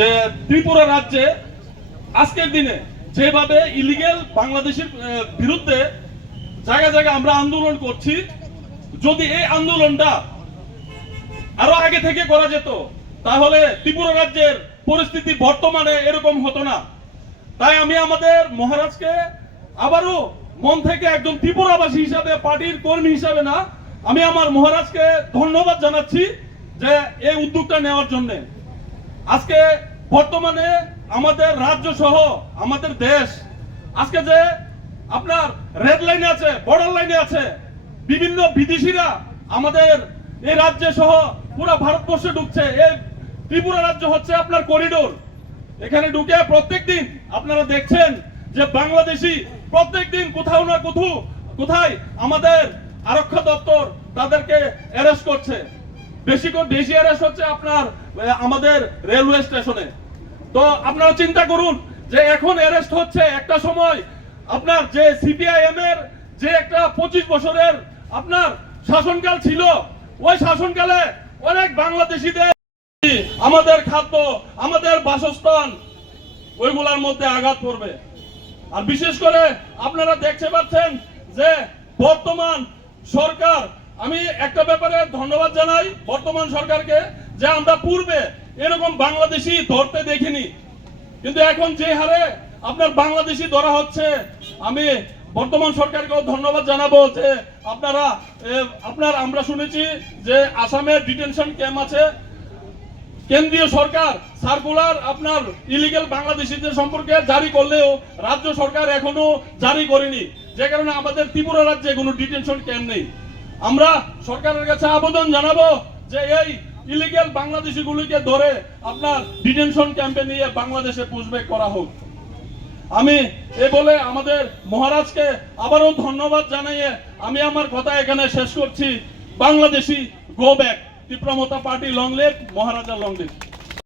যে ত্রিপুরা রাজ্যে আজকের দিনে যেভাবে ইলিগেল বাংলাদেশের বিরুদ্ধে জায়গায় জায়গায় আমরা আন্দোলন করছি, যদি এই আন্দোলনটা আরো আগে থেকে করা যেত তাহলে ত্রিপুরা রাজ্যের পরিস্থিতি বর্তমানে এরকম হতো না। তাই আমি আমাদের মহারাজকে আবারও মন থেকে একজন ত্রিপুরাবাসী হিসাবে, পার্টির কর্মী হিসাবে না, আমি আমার মহারাজকে ধন্যবাদ জানাচ্ছি যে এই উদ্যোগটা নেওয়ার জন্য। আজকে বর্তমানে আমাদের রাজ্য সহ আমাদের দেশ আজকে যে আপনার রেড লাইনে আছে, বর্ডার লাইনে আছে, বিভিন্ন বিদেশিরা আমাদের এই রাজ্যে সহ পুরো ভারতবর্ষে ঢুকছে। এই ত্রিপুরা রাজ্য হচ্ছে আপনার করিডোর। এখানে ঢুকে প্রত্যেকদিন আপনারা দেখছেন যে বাংলাদেশি প্রত্যেকদিন কোথাও না কোথায় আমাদের আরক্ষা দপ্তর তাদেরকে অ্যারেস্ট করছে। বেশি অ্যারেস্ট হচ্ছে আপনার আমাদের রেলওয়ে স্টেশনে। তো আপনারা চিন্তা করুন যে এখন অ্যারেস্ট হচ্ছে, একটা সময় আপনার যে সিপিআইএম এর যে একটা 25 বছরের আপনার শাসনকাল ছিল, ওই শাসনকালে অনেক বাংলাদেশিদের আমাদের খাদ্য, আমাদের বাসস্থান ওইগুলোর মধ্যে আঘাত করবে। আর বিশেষ করে আপনারা দেখতে পাচ্ছেন যে বর্তমান সরকার, আমি একটা ব্যাপারে ধন্যবাদ জানাই বর্তমান সরকারকে যে আমরা পূর্বে এরকম বাংলাদেশি ধরতে দেখিনি, কিন্তু এখন যে হারে আপনার বাংলাদেশি ধরা হচ্ছে, আমি বর্তমান সরকারকেও ধন্যবাদ জানাবো যে আমরা শুনেছি যে আসামের ডিটেনশন ক্যাম্প আছে, কেন্দ্রীয় সরকার সার্কুলার আপনার ইলিগেল বাংলাদেশিদের সম্পর্কে জারি করলেও রাজ্য সরকার এখনো জারি করেনি, যে কারণে আমাদের ত্রিপুরা রাজ্যে কোনো ডিটেনশন ক্যাম্প নেই। আমরা সরকারের কাছে আবেদন জানাবো যে এই ইলিগেল বাংলাদেশিগুলিকে ধরে আপনার ডিটেনশন ক্যাম্পে নিয়ে বাংলাদেশে পুশব্যাক করা হোক। আমি বলে আমাদের মহারাজকে আবারও ধন্যবাদ জানিয়ে আমি আমার কথা এখানে শেষ করছি। Bangladeshi go back, Tripura party long live, Maharaja long leave.